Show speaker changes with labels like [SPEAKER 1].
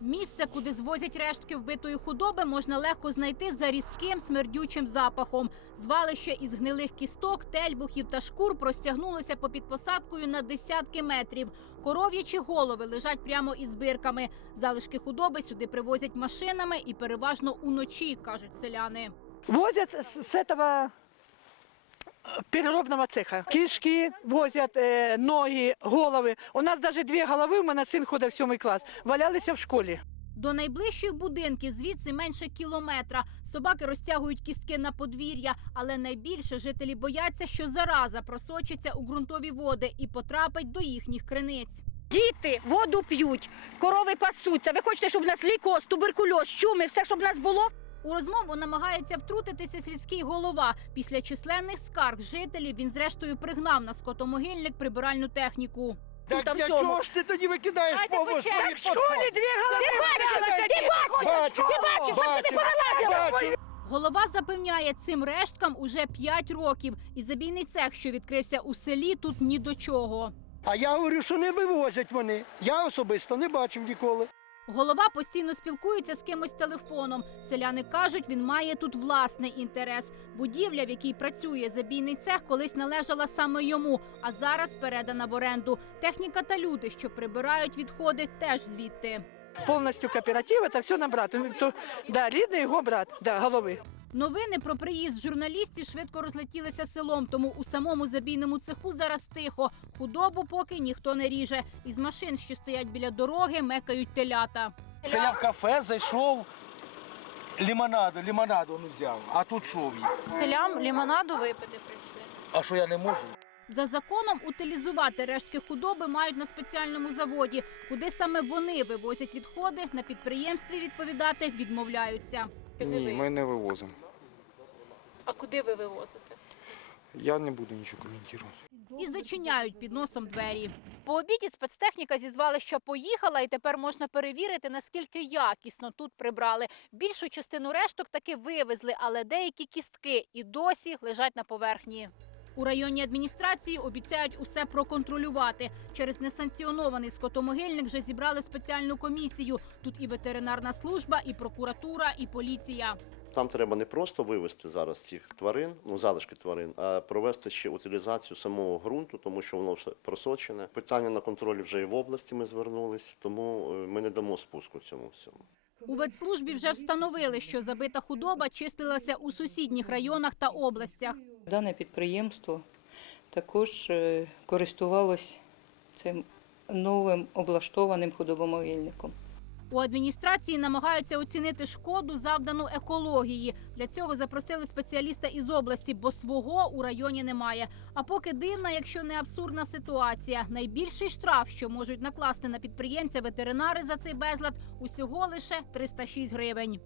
[SPEAKER 1] Місце, куди звозять рештки вбитої худоби, можна легко знайти за різким смердючим запахом. Звалище із гнилих кісток, тельбухів та шкур простягнулося попід посадкою на десятки метрів. Коров'ячі голови лежать прямо із бирками. Залишки худоби сюди привозять машинами і переважно уночі, кажуть селяни.
[SPEAKER 2] Возят с, с этого э, переробного цеха. Кишки возять, е, ноги, голови. У нас навіть дві голови, у мене син ходив в сьомий клас, валялися в школі.
[SPEAKER 1] До найближчих будинків звідси менше кілометра. Собаки розтягують кістки на подвір'я, але найбільше жителі бояться, що зараза просочиться у ґрунтові води і потрапить до їхніх криниць.
[SPEAKER 3] Діти воду п'ють, корови пасуться. Ви хочете, щоб у нас лікоз, туберкульоз, чуми, все, щоб у нас було?
[SPEAKER 1] У розмову намагається втрутитися сільський голова. Після численних скарг жителів він зрештою пригнав на скотомогильник прибиральну техніку.
[SPEAKER 4] Так
[SPEAKER 3] там
[SPEAKER 4] для
[SPEAKER 3] цьому.
[SPEAKER 4] чого ж ти тоді викидаєш
[SPEAKER 1] почекай.
[SPEAKER 4] своїх
[SPEAKER 2] В школі дві голови.
[SPEAKER 3] Ти бачиш, ти бачиш, ти повилазила.
[SPEAKER 1] Голова запевняє, цим решткам уже 5 років. І забійний цех, що відкрився у селі, тут ні до чого.
[SPEAKER 4] А я говорю, що не вивозять вони. Я особисто не бачив ніколи.
[SPEAKER 1] Голова постійно спілкується з кимось телефоном. Селяни кажуть, він має тут власний інтерес. Будівля, в якій працює забійний цех, колись належала саме йому, а зараз передана в оренду. Техніка та люди, що прибирають відходи, теж звідти.
[SPEAKER 2] Повністю кооператив, це все на То, да, рідний його брат, да, голови.
[SPEAKER 1] Новини про приїзд журналістів швидко розлетілися селом, тому у самому забійному цеху зараз тихо. Худобу поки ніхто не ріже. Із машин, що стоять біля дороги, мекають телята.
[SPEAKER 5] Це я в кафе зайшов, лимонаду, лимонаду не взяв, а тут шов є.
[SPEAKER 1] Стелям лімонаду випити прийшли.
[SPEAKER 5] А що я не можу?
[SPEAKER 1] За законом утилізувати рештки худоби мають на спеціальному заводі, куди саме вони вивозять відходи, на підприємстві відповідати відмовляються.
[SPEAKER 6] Ні, ми не вивозимо.
[SPEAKER 1] А куди ви вивозите?
[SPEAKER 6] Я не буду нічого коментувати.
[SPEAKER 1] І зачиняють під носом двері. По обіді спецтехніка зі звалища поїхала, і тепер можна перевірити, наскільки якісно тут прибрали. Більшу частину решток таки вивезли, але деякі кістки і досі лежать на поверхні. У районній адміністрації обіцяють усе проконтролювати. Через несанкціонований скотомогильник вже зібрали спеціальну комісію. Тут і ветеринарна служба, і прокуратура, і поліція.
[SPEAKER 7] Там треба не просто вивезти зараз цих тварин, ну залишки тварин, а провести ще утилізацію самого ґрунту, тому що воно все просочене. Питання на контролі вже і в області ми звернулись, тому е, ми не дамо спуску цьому всьому.
[SPEAKER 1] У ветслужбі вже встановили, що забита худоба чистилася у сусідніх районах та областях.
[SPEAKER 8] Дане підприємство також е, користувалось цим новим облаштованим худобомогильником.
[SPEAKER 1] У адміністрації намагаються оцінити шкоду, завдану екології. Для цього запросили спеціаліста із області, бо свого у районі немає. А поки дивна, якщо не абсурдна ситуація, найбільший штраф, що можуть накласти на підприємця ветеринари за цей безлад, усього лише 306 гривень.